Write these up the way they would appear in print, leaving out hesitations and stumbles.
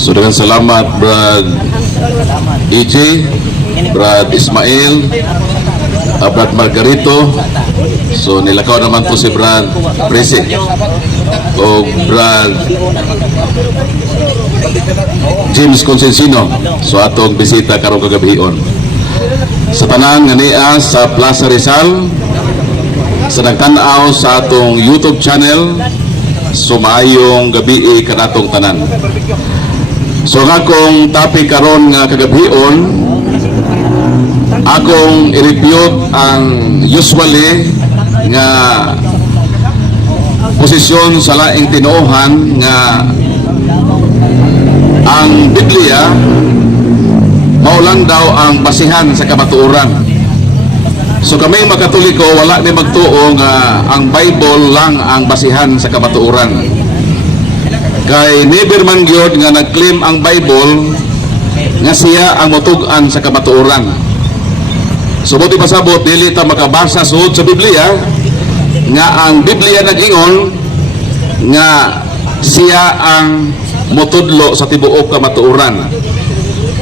So dengan salamat Brad EJ, Brad Ismail, Brad Margarito. So nilakaw naman po si Brad Presi o Brad James Consensino. So atong bisita karong kagabion sa tanan nga niya sa Plaza Rizal, sa nagtanaw sa atong YouTube channel. So maayong gabi kanatong tanan. So nga akong topic karon nga kagabion, akong i-review ang usually nga posisyon sa laing tinuohan nga ang Biblia maulang daw ang basihan sa kamatuoran. So kami mga Katoliko wala ni magtuo nga ang Bible lang ang basihan sa kamatuoran. Kay never man gyud nga nag-claim ang Bible nga siya ang motug-an sa kamatuoran. So buti pasabot dili ta makabasa sud sa Biblia nga ang Biblia nag-ingon nga siya ang motudlo sa tibuok kamatuoran.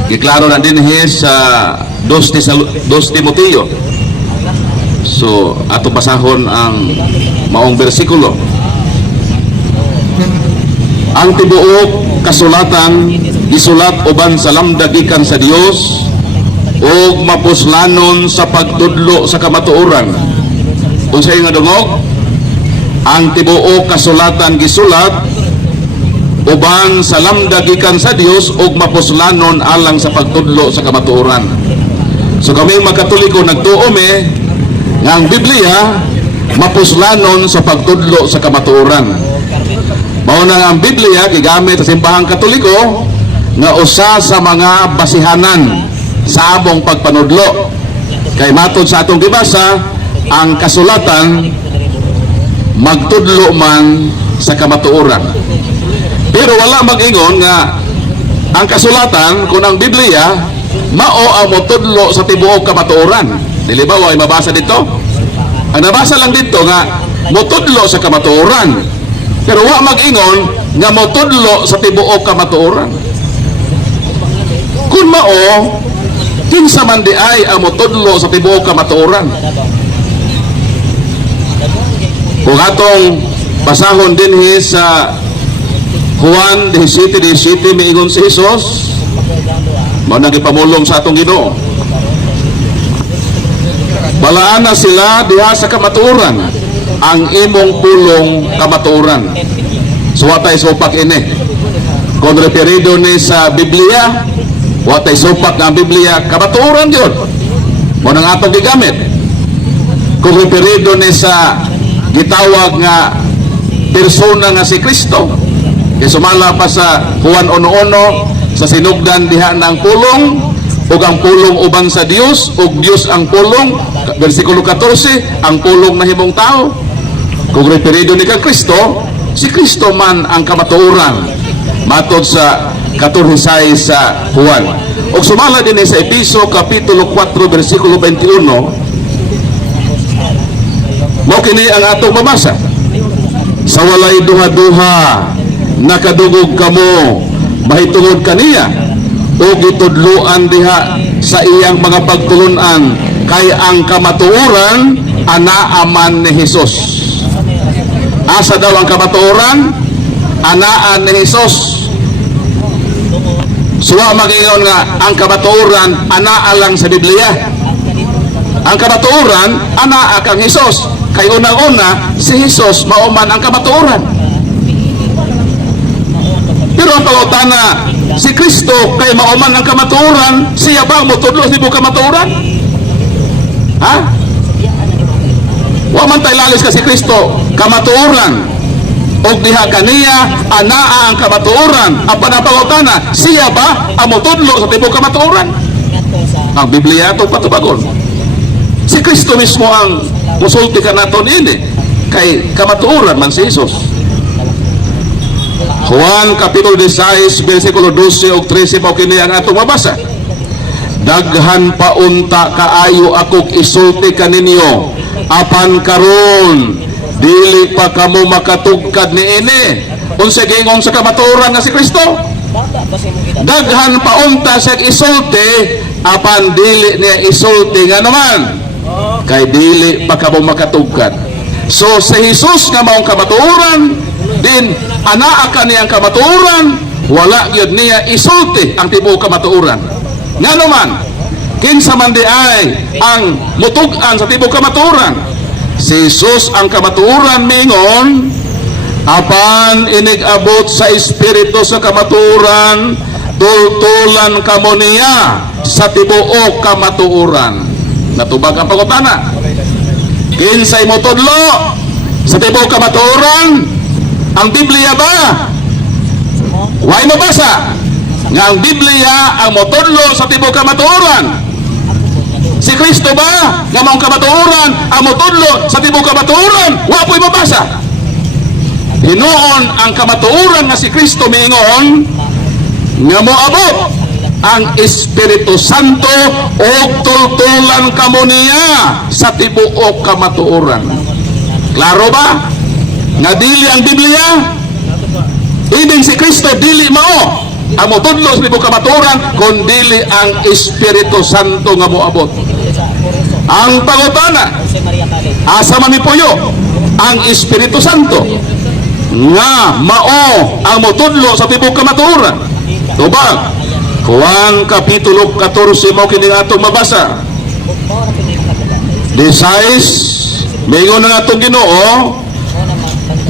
Giklaro na din sa 2 Timoteo. So ato basahon ang maong bersikulo. Ang tibuok kasulatan gisulat uban sa lamda gikan sa Dios ug mapuslanon sa pagtudlo sa kamatuoran. Unsay nga dungog? Ang tibuok kasulatan gisulat uban sa lamda gikan sa Dios ug mapuslanon alang sa pagtudlo sa kamatuoran. So kami mga Katoliko nagtuo nga ang Biblia mapuslanon sa pagtudlo sa kamatuoran. Mao na ang Biblia gigamit sa simbahang Katoliko nga usa sa mga basihanan sa among pagpanudlo. Kay matod sa atong gibasa, ang kasulatan magtudlo man sa kamatuoran. Pero wala mag-ingon nga ang kasulatan kung ang Biblia mao ang motudlo sa tibuok kamatuoran. Dili ba way mabasa dito? Ang nabasa lang dito nga motudlo sa kamatuoran. Pero wa mag-ingon nga motudlo sa tibuok kamatuoran. Kung mao, kinsa man di ay ang motudlo sa tibuok kamatuoran. Kung atong basahon dinhi sa Juan 17:17 miingon si Jesus, mao nang ipamulong sa atong Ginoo. Balaan na sila diha sa kamatuoran, ang imong pulong kamatuoran. So watay supak ini. Kung referido ni sa Biblia, watay supak nga ang Biblia kamatuoran yun. Mo nang atong gigamit. Kung referido ni sa gitawag nga persona nga si Kristo, kay sumala pa sa Juan 1:1 sa sinugdan diha ng pulong ug ang pulong uban sa Dios ug Dios ang pulong. Versikulo 14, ang pulong na himong tao. Kung referido ni ka Kristo, si Kristo man ang kamatuoran matod sa 14 sa Juan. Ug sumala din sa Efeso kapitulo 4 bersikulo 21, mao kini ang atong mabasa. Sa walay duha-duha nakadugog kamo mahitungod kaniya ug itudloan diha sa iyang mga pagtulunan kay ang kamatuoran anaaman ni Jesus. Asa daw ang kamatuoran? Anaan ni Jesus. Suwa mag-ingon nga ang kamatuoran anaa lang sa Biblia. Ang kamatuoran anaa kang Jesus. Kay unang-una si Jesus mauman ang kamatuoran. Pero ang pangutana, si Kristo kay mauman ang kamatuoran, siya ba motudlo sa tibuok kamatuoran? Ha? Wa man tay lalis ka si Kristo kamatuoran og diha kaniya anaa ang kamatuoran. Ang panapangutana, siya ba ang motudlo sa tibuok kamatuoran? Ang Biblia ito patubagon. Si Kristo mismo ang musulti ka naton ini kay kamatuoran man si Jesus. Juan kapitulo 16 bersikulo 12 ug 13 pa kini ang atong mabasa. Daghan pa unta kaayo akong isulti kaninyo apan karon dili pa kamo makatugkad niini. Unsa gingon sa kamatuoran nga si Kristo? Daghan paunta siya isulti, apan dili niya isulti nga naman. Kay dili pa ka mo makatugkad. So sa Jesus nga maong kamatuoran, din anaa ka niyang kamatuoran, wala gyud niya isulti ang tibuok kamatuoran. Nga naman, kinsa man di ay ang mutug-an sa tibuok kamatuoran. Si Jesus ang kamatuoran mingon, apan inig-abot sa espiritu sa kamatuoran, tultulan kamo niya sa tibuok kamatuoran. Natubag ang pangutana. Kinsay mo tudlo sa tibuok kamatuoran? Ang Biblia ba? Way mabasa nga ang Biblia ang motudlo sa tibuok kamatuoran. Si Kristo ba nga maong kamatuoran ang motudlo sa tibuok kamatuoran? Wa po'y mabasa. Hinuon ang kamatuoran nga si Kristo miingon nga moabot ang Espiritu Santo o tultulan kamo niya sa tibuok kamatuoran. Klaro ba? Nga dili ang Biblia, ibig si Kristo dili mao ang motudlo sa tibuok kamatuoran, kun dili ang Espiritu Santo nga moabot. Ang pangutana, asa man ipuyo ang Espiritu Santo nga mao ang motudlo sa tibuok kamatuoran? Tubag Juan Kapitulo 14 mo kining atong mabasa. 16 mingon na atong Ginoo,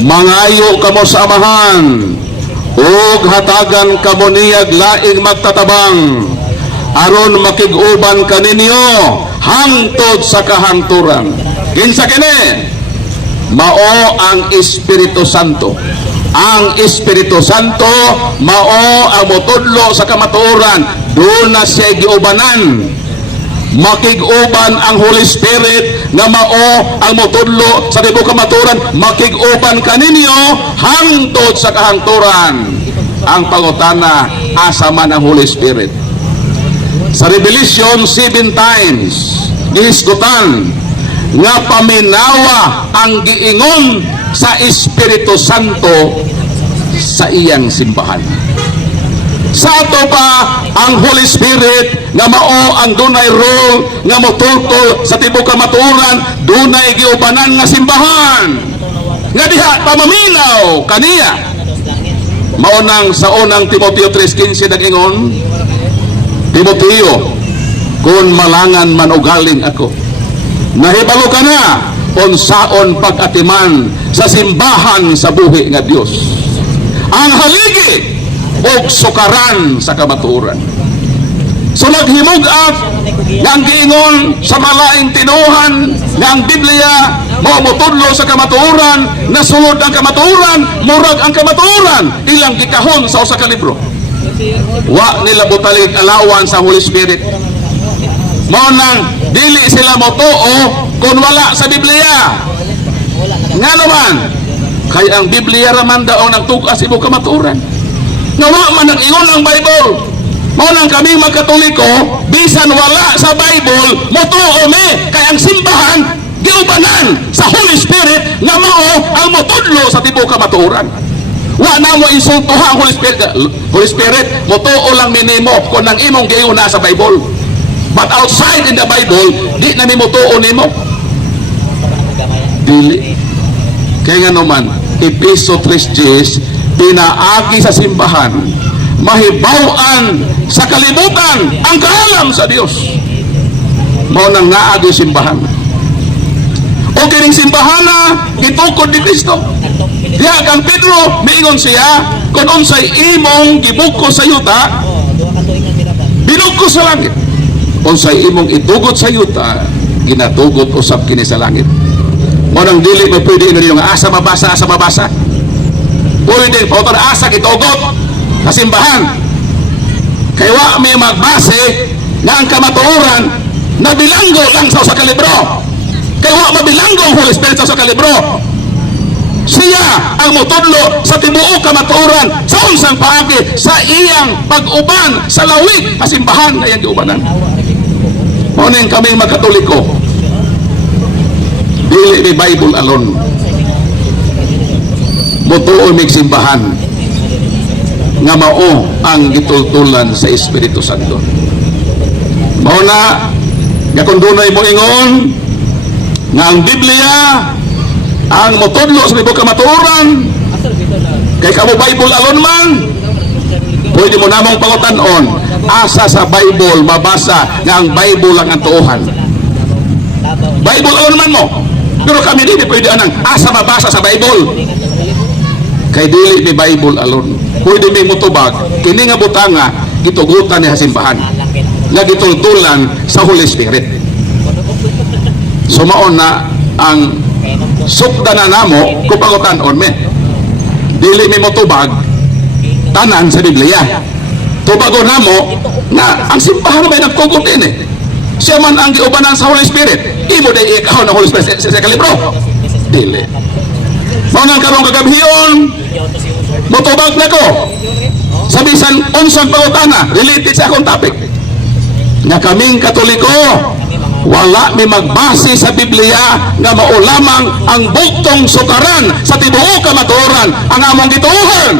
mangayo kamo sa amahan ug hatagan kamo niyag laing magtatabang aron makig-uban kaninyo hangtod sa kahangturan. Kinsa kini? Mao ang Espiritu Santo. Ang Espiritu Santo mao ang motudlo sa kamatuoran. Doon na siya giubanan. Makig-uban ang Holy Spirit nga mao ang motudlo sa tibuok kamatuoran. Makig-uban kaninyo hangtod sa kahangturan. Ang pangutana, asa man ang Holy Spirit? Sa Revelation 7 times gihisgutan nga paminawa ang giingon sa Espiritu Santo sa iyang simbahan. Sa ato pa ang Holy Spirit nga mao ang dunay role nga motultol sa tibuok kamatuoran, dunay giubanan nga simbahan nga diha pamaminaw kaniya. Mao nang sa unang Timoteo 3:15 nag-ingon, Timoteo, kung malangan man ugaling ako, nahibalo ka na unsaon pag-atiman sa simbahan sa buhi nga Dios, ang haligi o sukaran sa kamatuoran. So naghimug-at nga ang giingon sa malaing tinuhan nga ang Biblia mao motudlo sa kamatuoran, nasulod ang kamatuoran, murag ang kamatuoran ilang gikahon sa usa ka libro. Wa nila butalig alawan sa Holy Spirit. Mao nang dili sila motuo kung wala sa Biblia. Nga naman, kaya ang Biblia raman daw nang tugas ibo kamatuoran. Nga wa man ang ingon ang Bible. Mao nang kami magkatoliko, bisan wala sa Bible, motuo me kay ang simbahan giubanan sa Holy Spirit nga mao ang motudlo sa tibuok kamatuoran. Wa na mo insultuha ang Holy Spirit. Holy Spirit, motuo lang minimo kung ang imong giuna sa Bible. But outside in the Bible, di na mi motuo nimo. Dili. Kaya nga naman, Episo 3:10, pinaagi sa simbahan, mahibaw-an sa kalibutan ang kaalam sa Dios. Mao nang naagi simbahan. O kining simbahan na gitukod ni Kristo. Diha kang Pedro, miingon siya, kung unsay imong gibuko sa yuta, binuko sa langit. Unsay imong itugot sa yuta, ginatugot usab kini sa langit. Mo nang dili mo pwede ino nga asa mabasa. Pwede pauto na asa gitugot sa simbahan. Kaya wa may magbase nga ang kamatuoran na bilanggo lang sa usa ka libro. Kaya wa mabilanggo ang Holy Spirit sa usa ka libro. Siya ang motudlo sa tibuok kamatuoran sa unsang paagi sa iyang pag-uban sa lawig na simbahan na iyang giubanan. Mao ning kami magkatoliko, dili ni Bible alone, mutuo mig simbahan nga mao ang gitultulan sa Espiritu Santo. Mao na yakon dunay mo ingon nga ang Biblia ang motudlo sa tibuok kamatuoran kay kamo Bible alon man. Pwede mo namang pangutan-on asa sa Bible mabasa nga ang Bible lang ang tuohan. Bible alon man mo. Pero kami dili pwede anang asa mabasa sa Bible. Kay dili ni Bible alon. Pwede may mutubag kini nga butanga gitugutan ni simbahan. Nga gitultulan sa Holy Spirit. Sumaon na ang sukda na namo kung pangutan-on me. Dili may mutubag tanan sa Biblia. Tubago namo na ang simbahan may nagtugot din eh. Siya man ang giubanan sa Holy Spirit. Imo day ikaw ng Holy Spirit sa kalibro. Dili. Mao nang karong kagabion motubag na ko. Sa bisan unsang pangutana related sa akong topic. Nga kaming Katoliko wala may magbase sa Biblia nga mao lamang ang buktong sukaran sa tibuok kamatuoran ang among gituohan.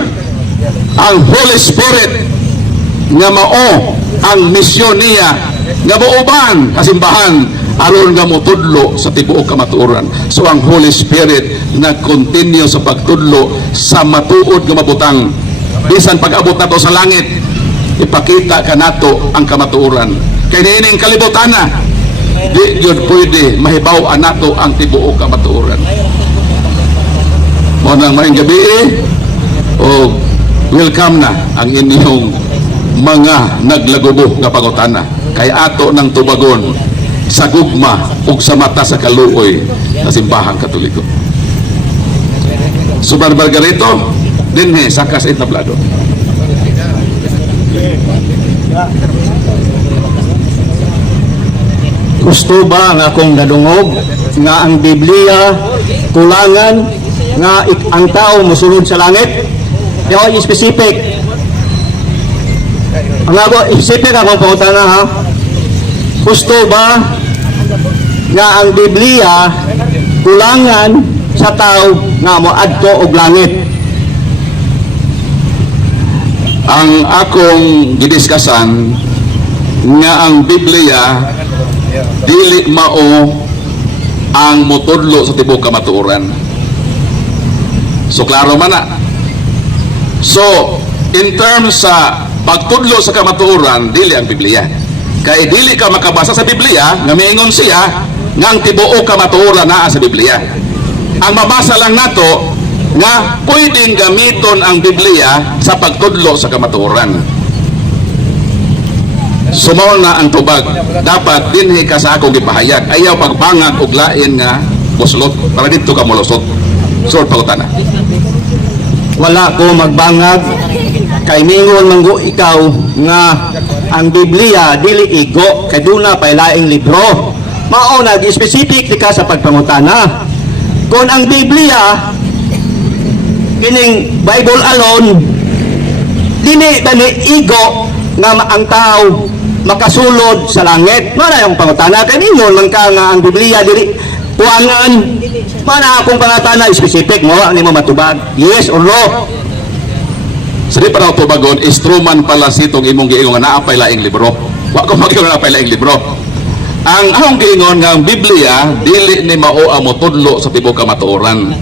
Ang Holy Spirit nga mao ang misyon niya nga buuban kasimbahan aron nga motudlo sa tibuok kamatuoran. So ang Holy Spirit nag-continue sa pagtudlo sa matuod nga mabutang bisan pag-abot nato sa langit ipakita kanato ang kamatuoran. Kay niining kalibutan na di yun pwede mahibaw nato ang tibuok kamatuoran. Mo nang maayong gabi o welcome na ang inyong mga naglagubo nga pangutana kay ato ng tubagon sa gugma ug sa mata sa kaluoy sa simbahang Katoliko. Subar Margarito dinhe sakas entablado. Gusto ba nga akong nadungog nga ang Biblia kulangan nga ang tao musulod sa langit? Yo specific. Ang ako specific akong pangutana ha. Gusto ba nga ang Biblia kulangan sa tao nga moadto og langit? Ang akong gidiskasan nga ang Biblia dili mao ang motudlo sa tibuok kamatuoran. So klaro man na. So in terms sa pagtudlo sa kamatuoran dili ang Biblia. Kay dili ka makabasa sa Biblia nga miingon siya nga ang tibuok kamatuoran naa sa Biblia. Ang mabasa lang nato nga pwedeng gamiton ang Biblia sa pagtudlo sa kamatuoran. Sumaw na ang tubag. Dapat dinhi ka sa akong gipahayag. Ayaw pagbangag og lain nga buslot para dito ka molusot. Sort pangutana. Wala ko magbangag kay mingon manggo ikaw nga ang Biblia dili igo kay duna pay laing libro. Mao nag-specific ka sa pagpangutana. Kung ang Biblia kining Bible alone dili tani igo nga ang tao makasulod sa langit. Mana yung pangutana kay ningon man ka nga ang Biblia dili kuangan. Mana akong pangutana specific mo ang imo matubag. Yes or no? Sa di pa na tubagon, instruman pala sitong imong giingon nga naapay laing libro. Wa ko mag-ingon naapay laing libro. Ang akong giingon nga ang Biblia dili ni mao ang motudlo sa tibuok kamatuoran.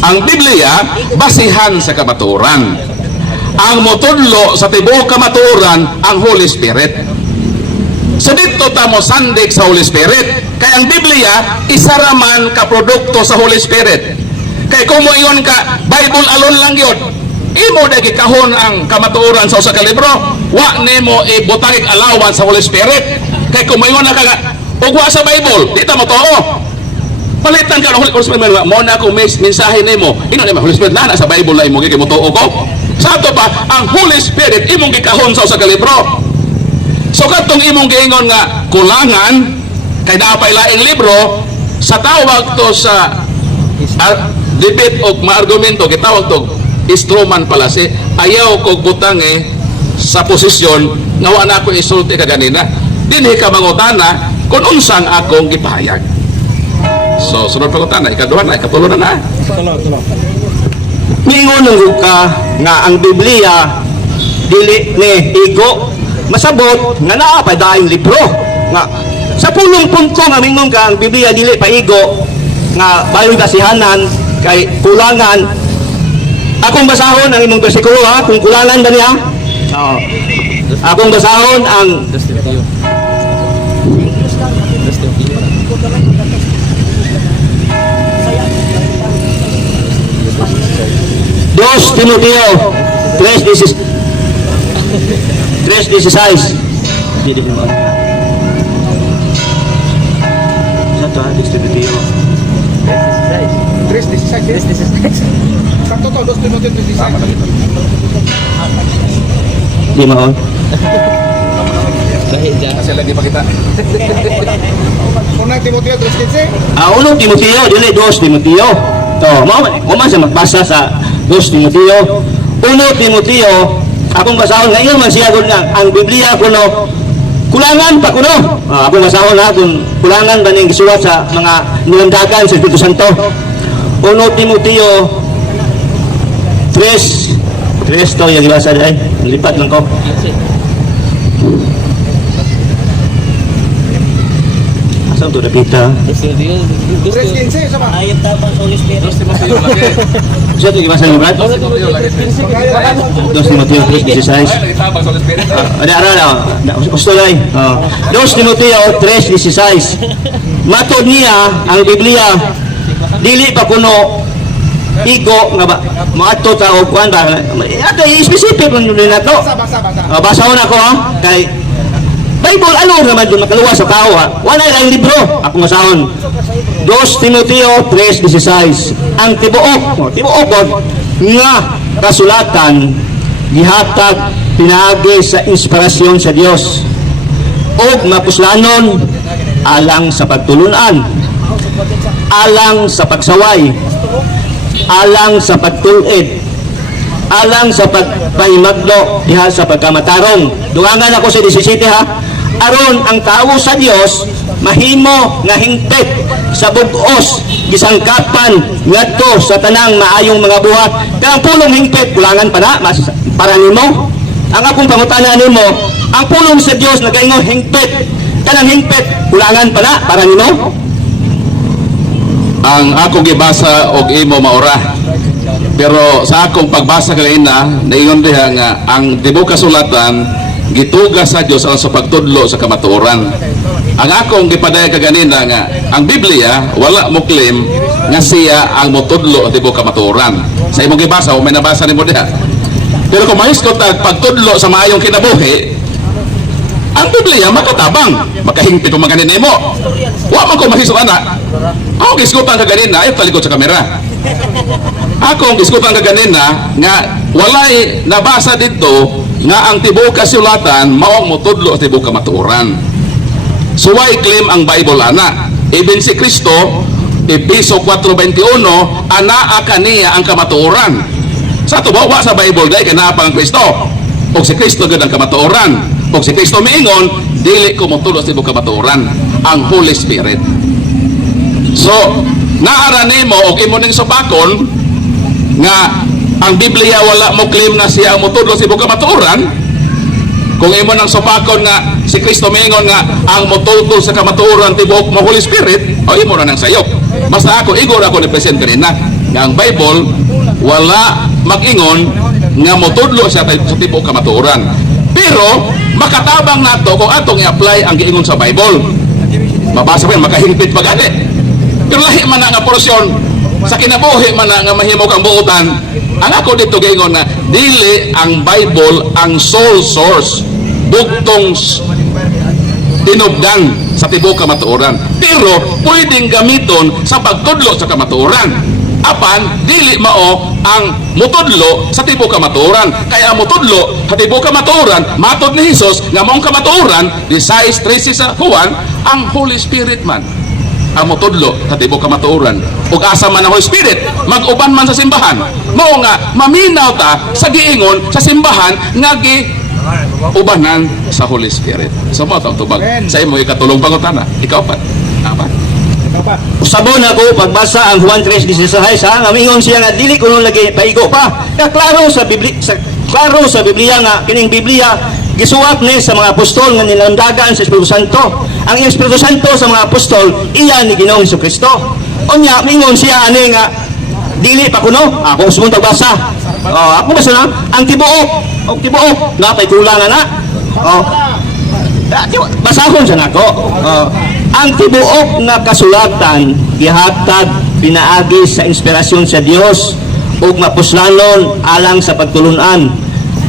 Ang Biblia basihan sa kamatuoran. Ang motudlo sa tibuok kamatuoran ang Holy Spirit. Sa dito tamo sandig sa Holy Spirit. Kaya ang Biblia isa ra man ka produkto sa Holy Spirit. Kay kung mo ingon ka Bible alone lang yun, imo na gikahon ang kamatuoran sa usa ka libro, wa nimo ibutang allowance sa Holy Spirit. Kay kung moingon na ka ugwa sa Bible, di ta mo too. Palitan ka ng Holy Spirit mo na kung mensahe nimo, ino ni Holy Spirit na sa Bible la imo gimo tuo ko. Sa ato pa ang Holy Spirit imong gikahon sa usa ka libro. So katong imong giingon nga kulangan kay naapay laing libro sa tawag to sa debate og maargumento gitawag to instruman pala si ayaw kog butange sa posisyon nga wa na ako isulti ka ganina dinhi ka mangutana kung unsang akong gipahayag. So sunod pangutana ikaduha na ikatulo na Mingon ng ka nga ang Biblia dili ni igo masabot nga naa pa daing libro nga sa pulong punto nga mingon ka ang Biblia dili pa igo nga bayoy kasihanan kay kulangan. Akong basahon ang imong bersikulo ha kung kulangan ba niya. Akong basahon ang Dos Timoteo 3:16. Satu Dos Timoteo. 3:16. Sakto to, 2 Timoteo 3:16. Di maon. Kasi lagi pa kita. Unang Timoteo 3:15. Unang Timoteo, dili 2 Timoteo. To, mo man sa magbasa sa 2 Timoteo. 1 Timoteo, akong basahon ngayon man siya gud nga ang Biblia kuno kulangan pa kuno. Akong basahon na kung kulangan ba ning gisulat sa mga nilandagan sa Espiritu Santo. 1 Timoteo 3 to yung ibasa ay lipat lang ko. Saan to napita? 3:15 sa ba? Ayat tapang sa Holy Spirit. Siya to ibasa ng brad? 2 Timoteo 3:16. Ada. Gusto lang. 2 Timoteo 3:16. Matod niya ang Biblia dili pa kuno igo nga ba maato ta og kuan ba ato specific lang yun nato. Basa. Basahon ako ha kay Bible ano naman doon makaluwas sa tao ha. Wala lang libro. Ako masahon. 2 Timoteo 3:16. Ang tibuok nga kasulatan gihatag pinaagi sa inspirasyon sa Dios ug mapuslanon alang sa pagtulunan, alang sa pagsaway, alang sa pagtulid, alang sa pagpahimagdo diha sa pagkamatarong. Dugangan ako sa 17 ha. Aron ang tao sa Dios mahimo nga hingpit sa bug-os gisangkapan ngadto sa tanang maayong mga buhat. Kaya ang pulong hingpit kulangan pa na para nimo. Ang akong pangutana nimo, ang pulong sa Dios nagaingon hingpit. Kanang hingpit kulangan pa na para nimo. Ang akong gibasa og imo maura. Pero sa akong pagbasa kanina, naingon diha nga ang tibuok kasulatan gituga sa Dios alang sa pagtudlo sa kamatuoran. Ang akong gipadaya kaganina nga ang Biblia wala mo claim nga siya ang motudlo ang tibuok kamatuoran. Sa imong gibasa o may nabasa nimo diha. Pero kung mahiskot ang pagtudlo sa maayong kinabuhi, ang Biblia makatabang, makahingpit o maganin mo. Wa man ko mahisok ana. Ako giskutan kaganina ay talikod sa kamera. Ako giskutan kaganina nga walay nabasa dito nga ang tibuok kasulatan mao ang motudlo sa tibuok kamatuoran. So why claim ang Bible ana? Even si Kristo, Epeso 4:21, anaa kaniya ang kamatuoran. Sa tubawa sa Bible dai kana pa ang Kristo. Og si Kristo gud ang kamatuoran. Og si Kristo miingon, dili ko motudlo sa tibuok kamatuoran, ang Holy Spirit. So, naara nimo og imo ning supakon nga ang Biblia wala mo claim na siya ang motudlo sa tibuok kamatuoran. Kung imo nang supakon nga si Kristo miingon nga ang motudlo sa kamatuoran tibuok mo Holy Spirit, o imo na nang sayop. Basta ako igor ako ni present kanina nga ang Bible wala mag-ingon nga motudlo sa tibuok kamatuoran. Pero makatabang nato kung atong i-apply ang giingon sa Bible. Mabasa pa yan, makahingpit pa gani. Pero lahi man nga porsyon sa kinabuhi man nga mahimo kang buotan. Ang ako dito giingon na dili ang Bible ang sole source bugtong tinubdan sa tibuok kamatuoran. Pero pwedeng gamiton sa pagtudlo sa kamatuoran. Apan dili mao ang mutudlo sa tibuok kamatuoran. Kaya ang mutudlo sa tibuok kamatuoran matod ni Hesus nga maong kamatuoran di 6:13 sa Juan ang Holy Spirit man ang mutudlo sa tibuok kamatuoran. Ug asa man ang Holy Spirit mag-uban man sa simbahan mao nga maminaw ta sa giingon sa simbahan nga ubanan sa Holy Spirit. So mo tong tubag sa imo ikatulong pangutana. Ikaw pa. Apat. Usabon ako pagbasa ang Juan 3:16 ha, nga mingon siya nga dili kuno lagi paigo pa. Kaklaro sa Biblia sa Klaro sa Biblia nga, kining Biblia, gisuwat ni sa mga apostol nga nilandagan sa Espiritu Santo. Ang Espiritu Santo sa mga apostol, iya ni Ginoong Jesucristo. Unya, mingon siya ani nga, dili pa kuno, ako sumunod pagbasa. Ako basa na, ang tibuok, o tibuok, napay kulangan na. Basahon siya nako. Ang tibuok na kasulatan, gihatag, pinaagi sa inspirasyon sa Dios ug mapuslanon alang sa pagtulunan,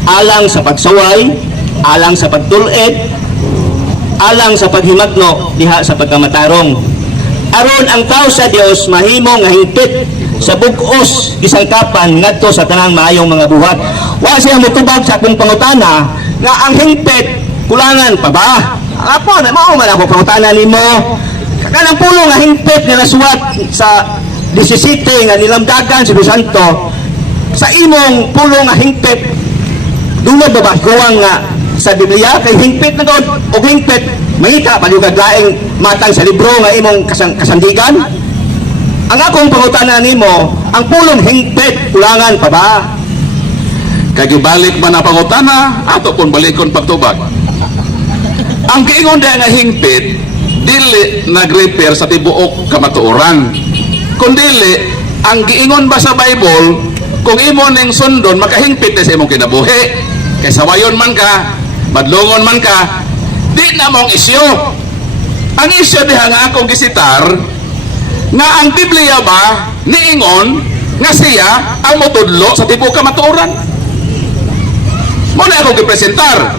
alang sa pagsaway, alang sa pagtulid, alang sa paghimagno diha sa pagkamatarong. Aron ang tao sa Dios mahimo nga hingpit sa bug-os gisangkapan ngadto sa tanang maayong mga buhat. Wa siya motubag sa akong pangutana nga ang hingpit kulangan pa ba? Apo na mao man ako pangutana nimo. Kanang pulo nga hingpit nga nasuwat sa 17 nga nilamdagan si Santo sa imong pulo nga hingpit dungog ba kuwang nga sa Biblia kay hingpit na doon o hingpit mangita palyugad laing matang sa libro nga imong kasandigan. Ang akong pangutana nimo, ang pulong hingpit kulangan pa ba? Kagibalik man ang pangutana, ato pon balikon pagtubag. Ang giingon diha nga hingpit, dili nag-refer sa tibuok kamatuoran. Kundili, ang giingon ba sa Bible, kung imo ning sundon, makahingpit na sa imong kinabuhi. Kay sawayon man ka, madlungon man ka, di na mong isyo. Ang isyo diha nga akong gisitar, nga ang Biblia ba, niingon, nga siya ang motudlo sa tibuok kamatuoran. Muna akong gipresentar.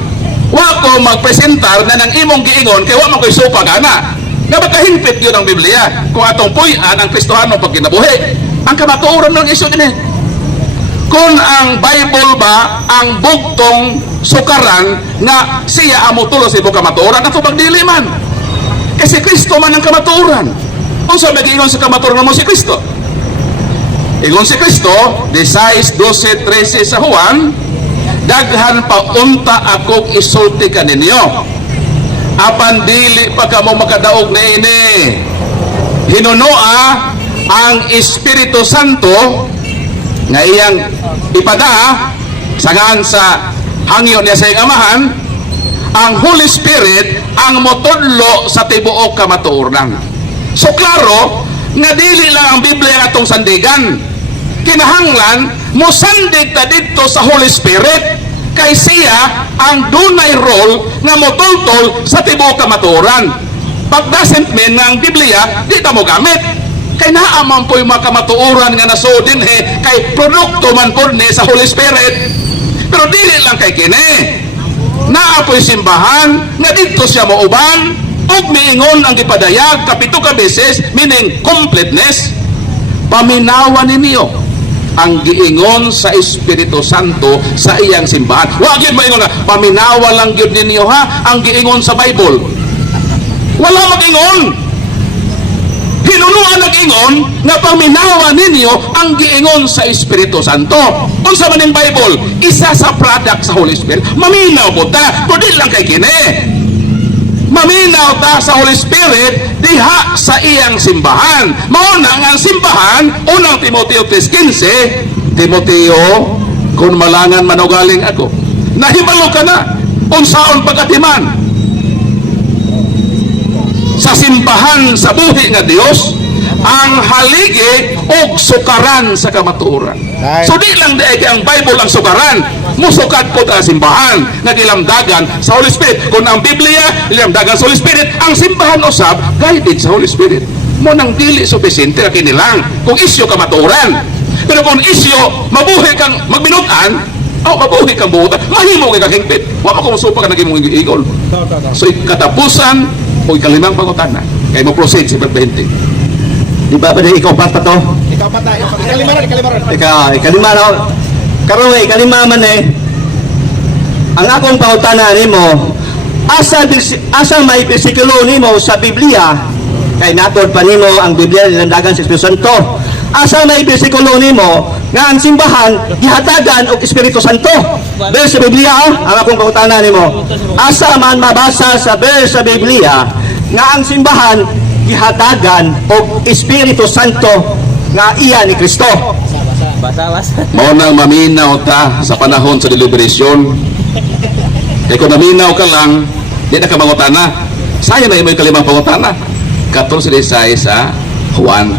Wa ko magpresentar na ng imong giingon, kaya wa man ko'y supa gana. Nga makahingpit yun ang Biblia kung atong puyan ang Kristohanong pagkinabuhi. Ang kamatuoran ng isyo din eh. Kung ang Bible ba ang bugtong sukaran nga siya amutulo sa ibong kamatuoran, ato pagdiliman. Kasi Kristo man ang kamatuoran. Kung sa mag-ingon sa kamatuoran mo si Kristo. Ingon si Kristo, 16:12-13 sa Juan, daghan pa unta akong isulti kaninyo. Apan dili pa kamo makadaog na ini. Hinunoa ang Espiritu Santo nga iyang ipada sangan sa hangyo niya sa iyang amahan, ang Holy Spirit ang motudlo sa tibuok kamatuoran. So klaro nga dili lang ang Biblia atong sandigan. Kinahanglan mosandig ta dito sa Holy Spirit kay siya ang dunay role nga motultol sa tibuok kamatuoran. Pag doesn't mean nga ang Biblia di ta mo gamit. Kay naaman po yung mga kamatuoran nga nasudin kay produkto man po ni sa Holy Spirit. Pero dili lang kay kini. Naa po yung simbahan nga dito siya mauban ug miingon ang gipadayag kapito ka beses, meaning completeness. Paminawan ninyo ang giingon sa Espiritu Santo sa iyang simbahan. Wa gyud maingon nga paminawa lang gyud ninyo ha ang giingon sa Bible. Wala mag-ingon. Hinunuan nag-ingon nga paminawa ninyo ang giingon sa Espiritu Santo. Unsa man ning Bible, isa sa product sa Holy Spirit. Maminaw po ta, kundi lang kay kini. Maminaw ta sa Holy Spirit diha sa iyang simbahan. Mauna nga ang simbahan, unang Timoteo 3:15, Timoteo, kung malangan manugaling ako, nahibalo ka na unsaon pagatiman sa simbahan sa buhi nga Dios ang haligi og sukaran sa kamatuoran. So di lang di kay ang Bible ang sukaran, musukat po ta simbahan nagilamdagan sa Holy Spirit. Kung ang Biblia ilamdagan sa Holy Spirit, ang simbahan usab guided sa Holy Spirit. Mo nang dili supisente ra kini lang kung isyu kamatuoran. Pero kung isyu mabuhi kang magbinutan, mabuhi kang buhutan, mahimo kay kakingpit. Wa mo kumusupa ka naging igol. So katapusan o ikalimang pangutana kay mo proceed si 20. Di ba ba ikaw pa to? Ikaw pa tayo. Ikalimaran. Ikalima na. Karon ikalima man ang akong pangutana nimo, asa may bersikulo nimo sa Biblia kay natod pa nimo ang Biblia nilandagan sa Espiritu Santo. Asa may bersikulo nimo nga ang simbahan gihatagan og Espiritu Santo. Sa Biblia ang akong pangutana nimo. Asa man mabasa sa sa Biblia nga ang simbahan gihatagan og Espiritu Santo nga iya ni Kristo. Mao nang maminaw ta sa panahon sa deliberation. Kaya kung naminaw ka lang, di na ka mangutana. Sayang na imo yung kalimang pangutana. 14:16 sa Juan.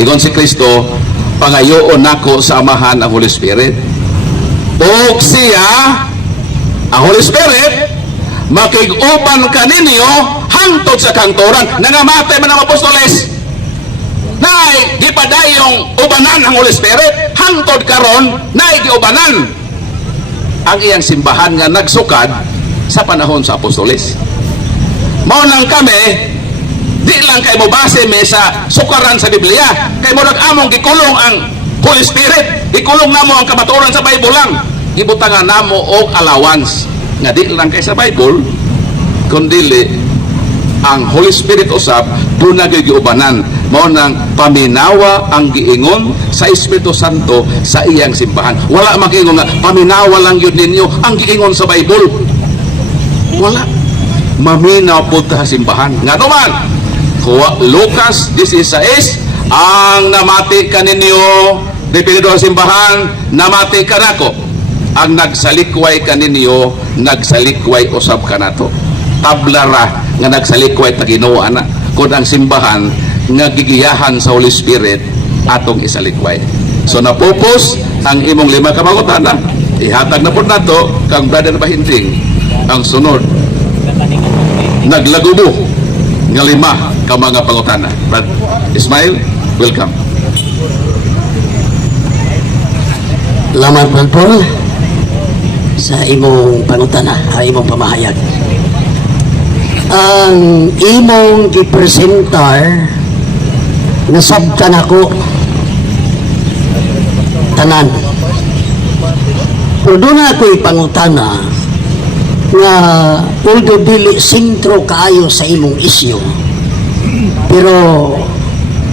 Ingon si Kristo, pangayoon nako sa Amahan ang Holy Spirit. O siya, ang Holy Spirit, makig-uban ka ninyo hangtod sa kantoran. Nangamatay man ang apostoles. Nay, di pa dayong ubanan ang Holy Spirit. Hangtod karon, nay giubanan ang iyang simbahan nga nagsukad sa panahon sa apostoles. Mao nang kami, di lang kay mo base me sa sukaran sa Biblia, kay mo nag-among gikulong ang Holy Spirit, gikulong namo ang kamatuoran sa Bible lang, gibutangan namo og allowance nga di lang kay sa Bible, kundi ang Holy Spirit usab doon na giubanan. Mao nang paminawa ang giingon sa Espiritu Santo sa iyang simbahan. Wala makiingon nga paminawa lang yun ninyo ang giingon sa Bible. Wala. Maminaw po ta sa simbahan. Nga naman, Lucas 16, ang namati ka ninyo, depende sa simbahan, namati ka nako. Ang nagsalikway ka ninyo, nagsalikway usab ka nato. Tablara nga nagsalikway ta Ginoo ana. Kung ang simbahan nga gigiyahan sa Holy Spirit atong isalikway. So napupos ang imong 5 ka mangutana. Ihatag na po nato kang Brother Bahinding ang sunod. Naglagubo nga 5 ka mga pangutana. Brad Ismail, welcome. Salamat Brad Paul sa imong pangutana, imong pamahayag. Ang imong gipresentar nasabtan ako tanan. Pero doon ako'y pangutana nga although dili sentro kaayo sa imong isyu, pero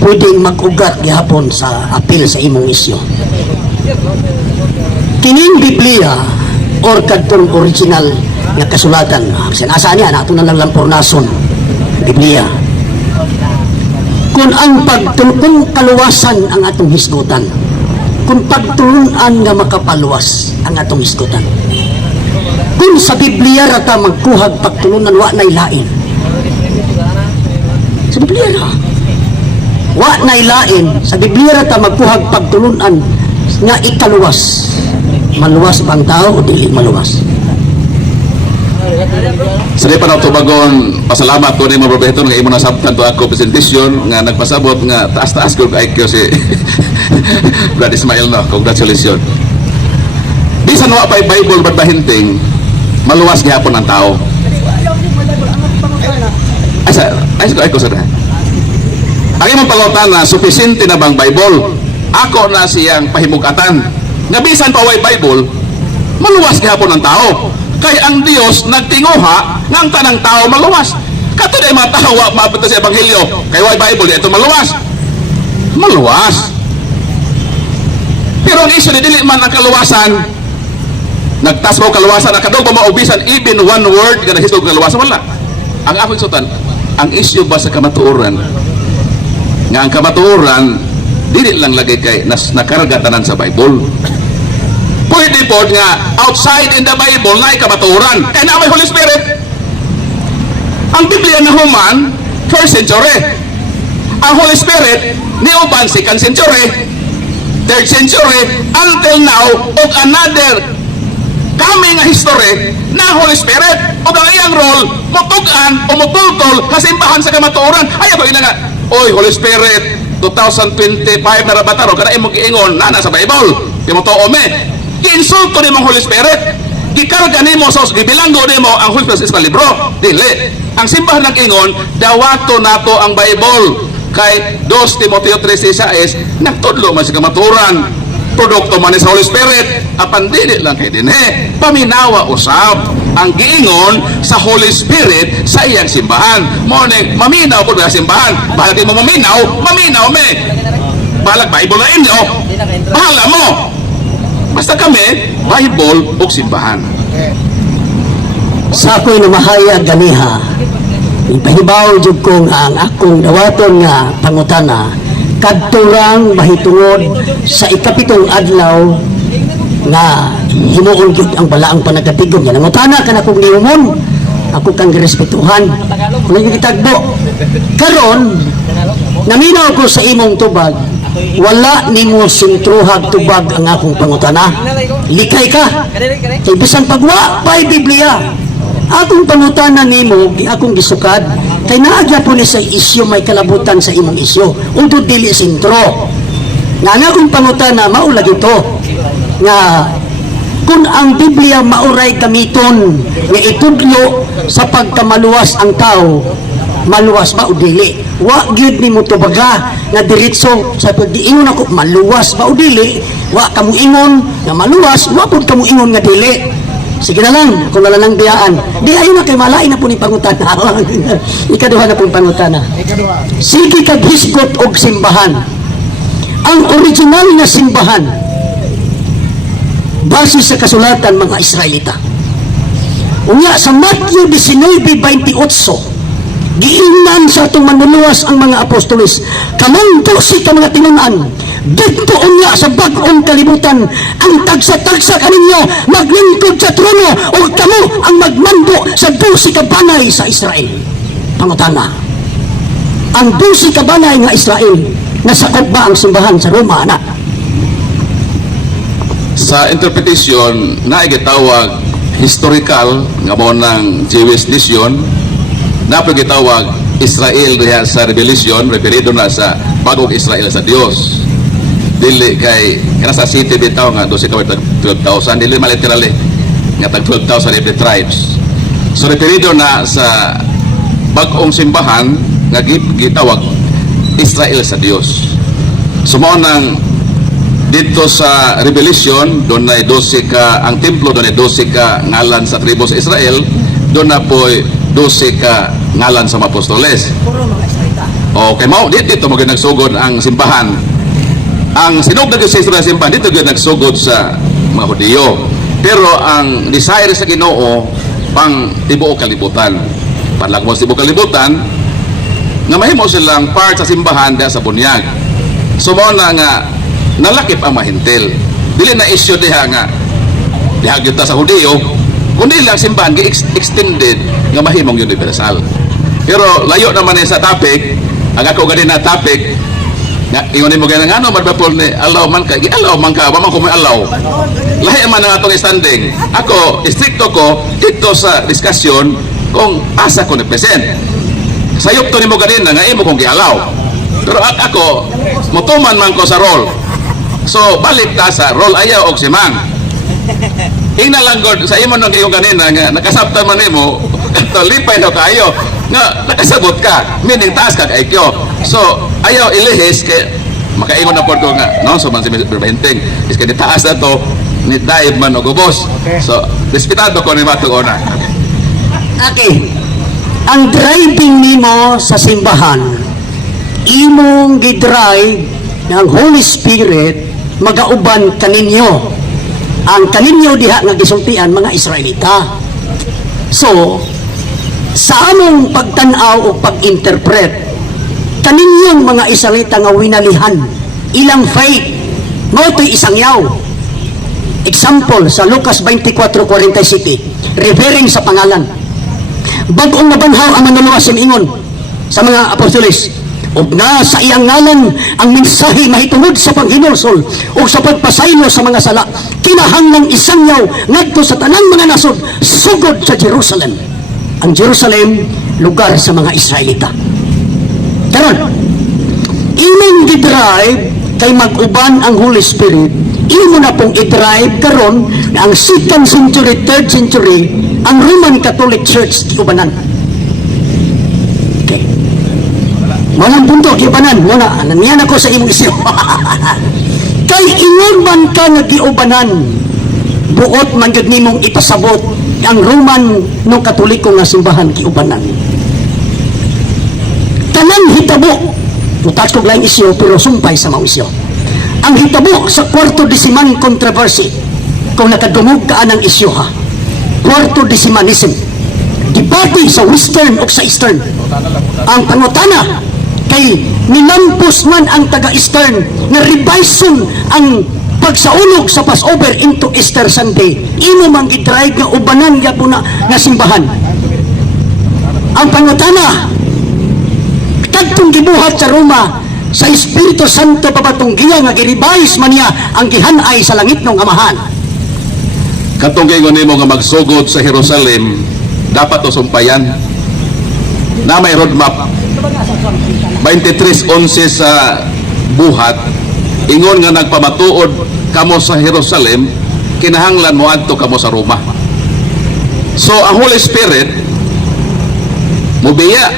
pwedeng mag-ugat gihapon sa apil sa imong isyu. Kining Biblia or kadtong original nga kasulatan, sinasa niya nato na lang lampurnason Biblia, kung ang kung kaluwasan ang atong hisgutan, kung pagtulunan nga makapaluwas ang atong hisgutan, kung sa Biblia rata magkuhag pagtulunan wa nay lain, sa Biblia ra wa nay lain, sa Biblia rata magkuhag pagtulunan nga ikaluwas. Maluwas bang tao o dili maluwas? Sa di pa na tubagon, pasalamat ko ni mga probeto nga imo nasabtan to ako presentasyon nga nagpasabot nga taas-taas ko IQ si Brad Ismail, no? Congratulations. Bisan wa pa'y Bible Brad Bahinding, maluwas gihapon ang tao. Ay ko sa ang imong pangutana, sufficiente na bang Bible? Ako na siyang pahimugatan. Nga bisan pa way Bible, maluwas gihapon ang tao. Kay ang Dios nagtinguha nga ang tanang tao maluwas. Kato na mga tao wa maabot sa ebanghelyo. Kay way Bible ito maluwas. Maluwas. Pero ang isyu ni dili man ang kaluwasan. Nagtas mo kaluwasan, nakadog pa maubisan even one word nga nahisog kaluwasan, wala. Ang akong sutan, ang isyu ba sa kamatuoran? Nga ang kamatuoran dili lang lagay kay nakarga tanan sa Bible. Pwede po nga outside in the Bible na kamatuoran. Kaya na may Holy Spirit. Ang Biblia na human, 1st century. Ang Holy Spirit, niuban 2nd century, 3rd century, until now, of another coming history na Holy Spirit. O ang iyang role, mutugan o mutultol kasimbahan sa kamatuoran. Ayaw ba nga, oy, Holy Spirit, 2025 na rabataro, kada imong giingon, nana sa Bible. Di mo to ome. Giinsulto ni mong Holy Spirit, gikarga ni mo sa gibilanggo ni mo ang Holy Spirit sa libro. Dili. Ang simbahan ng ingon, dawato nato ang Bible. Kay 2 Timoteo 3:6 nagtudlo man sa kamaturan. Produkto man ni sa Holy Spirit. Apan dili lang kay dinhe. Paminawa usab ang giingon sa Holy Spirit sa iyang simbahan. Morning, maminaw po sa simbahan. Bahala di mo maminaw me. Balag Bible na inyo. Bahala mo. Basta kami, Bible o simbahan. Sa ako'y namahayag ganiha, ipahibaw jud ko nga ang akong dawaton nga pangutana kadturang mahitungod sa ikapitong adlaw nga himuon gid ang balaang panagkatigon yan. Nangutana ka na kung niumon, ako kang girespetuhan. Kung hindi kitagbo. Karon, naminaw ko sa imong tubag, wala nimo sintruhag tubag ang akong pangutana. Likay ka. Kay bisan pagwa pa'y Biblia. Akong pangutana nimo, akong gisukad, kay naagya po ni sa isyo may kalabutan sa imong isyo. Undod dili sintro. Nga akong pangutana, maulag ito. Nga kung ang Biblia mauray gamiton nga itudlo sa pagkamaluwas ang tao, maluwas ba o dili? Wa gyud nimo tubaga nga diretso sa pagdiingon ako maluwas ba o dili? Wa kamo ingon nga maluwas, wa pud kamo ingon nga dili. Sige na lang, kung wala nang biyaan. Di ayo na kay malain na po ni pangutana. Ikaduha na pong pangutana. Sige kag hisgot og simbahan. Ang original na simbahan base sa kasulatan mga Israelita. Unya sa Matthew 19:28, giingnan sa atong manluluwas ang mga apostoles, kamong si ka mga tinunan, dito unya sa bag-ong kalibutan, ang tagsa-tagsa kaninyo maglingkod sa trono o kamo ang magmando sa 12 ka banay sa Israel. Pangutana, ang 12 ka banay nga Israel, nasakop ba ang simbahan sa Roma, anak? Sa interpretation na gitawag historical nga mo ng Jewish nation, na gitawag Israel diha sa Revelation, referido na sa bagong Israel sa Dios. Dili kay kana sa city bitaw nga 12,000, dili man literally nga tag 12,000 every tribes. So referido na sa bagong simbahan nga gitawag Israel sa Dios. Sumo nang dito sa Revelation, doon na 12 ka, ang templo doon ay 12 ka ngalan sa tribo sa Israel, doon na po 12 ka ngalan sa mga apostoles. Okay, mau dito mo nagsugod ang simbahan. Ang sinugod sa Israel simbahan, dito nagsugod sa mga Hudiyo. Pero ang desire sa Ginoo, pang tibuok kalibutan. Panlagmos tibuok kalibutan, nga mahimo silang part sa simbahan dahil sa bunyag. So mo na nga, nalakip ang mahintil. Dili na issue diha nga gyud ta sa Hudiyo, kundi lang simbahan extended nga mahimong universal. Pero layo naman sa topic, ang ako gani na topic nga ingon mo ganang ano madbapol ni allow man ka, allow man ka, wa man ko may allow. Lahi man ang atong standing. Ako stricto ko dito sa discussion kung asa ko ni present. Sayop to nimo ganina nga imo kong gi-allow. Pero ako motuman man ko sa role. So balik ta sa role ayaw og simang. Ingna lang god sa imo nang iyong kanina nga nakasabtan man nimo to lipay na kayo nga nakasabot ka, meaning taas ka kay IQ. So ayaw ilihis kay makaingon na pod ko nga no so man si Mr. Bahinteng is kay taas na to ni dive man og ubos. So respetado ko ni matug ona. Okay. Ang driving nimo sa simbahan, imong gidrive ng Holy Spirit magauban kaninyo. Ang kaninyo diha nga gisultian mga Israelita. So, sa among pagtan-aw o pag-interpret, kaninyong mga Israelita nga winalihan, ilang faith, mo'y isang yaw. Example, sa Lucas 24:47, referring sa pangalan. Bagong nabanhaw ang manluluwas ingon sa mga apostoles, ug na sa iyang ngalan ang mensahe mahitungod sa panghinulsol ug sa pagpasaylo sa mga sala, kinahanglang isangyaw ngadto sa tanang mga nasod sugod sa Jerusalem. Ang Jerusalem, lugar sa mga Israelita. Karon, imong gidrive kay mag-uban ang Holy Spirit, imo na pong i-drive karon na ang 2nd century, 3rd century, ang Roman Catholic Church giubanan. Okay. Walang punto, giubanan. Wala, nanyan ako sa imong isyo. Kay ingon man ka nga giubanan, buot man gud nimong ipasabot ang Roman no Katoliko nga simbahan giubanan. Tanang hitabo, mutas kog lain isyo pero sumpay sa mga isyo. Ang hitabo sa kwarto desiman controversy, kung nakadungog ka ng isyo ha, kwarto desimanism, debate sa western o sa eastern. Ang pangutana, kay nilampos man ang taga-Eastern na revision ang pagsaulog sa Passover into Easter Sunday. Imo man gidrive nga ubanan gyapon na nga simbahan. Ang pangutana, kadtong gibuhat sa Roma sa Espiritu Santo pabatunggiya nga girevise man niya ang gihanay sa langit ng Amahan. Katong gingon nimo nga magsugod sa Jerusalem, dapat usumpayan na may roadmap 23:11 sa buhat, ingon nga nagpamatuod kamo sa Jerusalem, kinahanglan mo adto kamo sa Roma. So ang Holy Spirit mubiya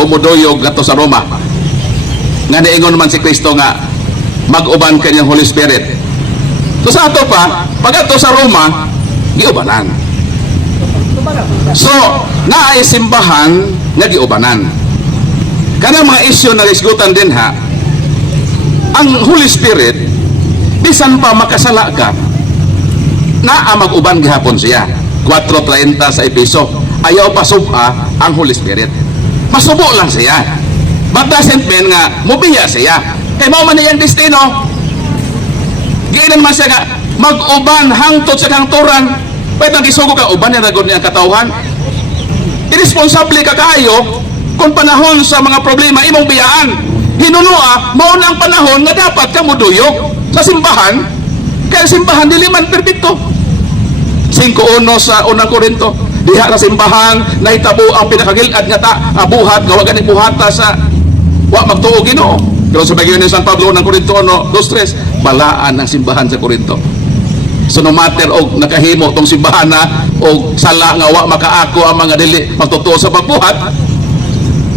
o muduyog ato sa Roma, nga niingon man si Kristo nga mag-uban kanyang Holy Spirit. So sa ato pa, pag ato sa Roma, giubanan. So naay simbahan nga giubanan. Kanang mga isyu na isgutan din ha, ang Holy Spirit bisan pa makasala ka, naa mag-uban gihapon siya. 4:30 sa Episo, ayaw pa suba ang Holy Spirit, masubo lang siya, but doesn't mean nga mubiya siya, kay mao man niyang destino. Giinan man siya nga mag-uban hangtod sa kangturan, pwede ang gisugo ka uban na nagod niya ang katawhan. Irresponsable ka kayo kung panahon sa mga problema imong biyaan. Hinunua mao na ang panahon nga dapat ka muduyog sa simbahan, kaya simbahan dili man perpekto. 5:1 sa unang Korinto, diha sa simbahan nahitabo ang pinakagilad nga buhat, gawa gani buhata sa wa magtuo Ginoo. Pero sa bagyo ni San Pablo unang Korinto 2:3, balaan ang simbahan sa Korinto. So no matter og nakahimo tong simbahan na og sala nga wa makaako ang mga dili magtutuo sa pagbuhat,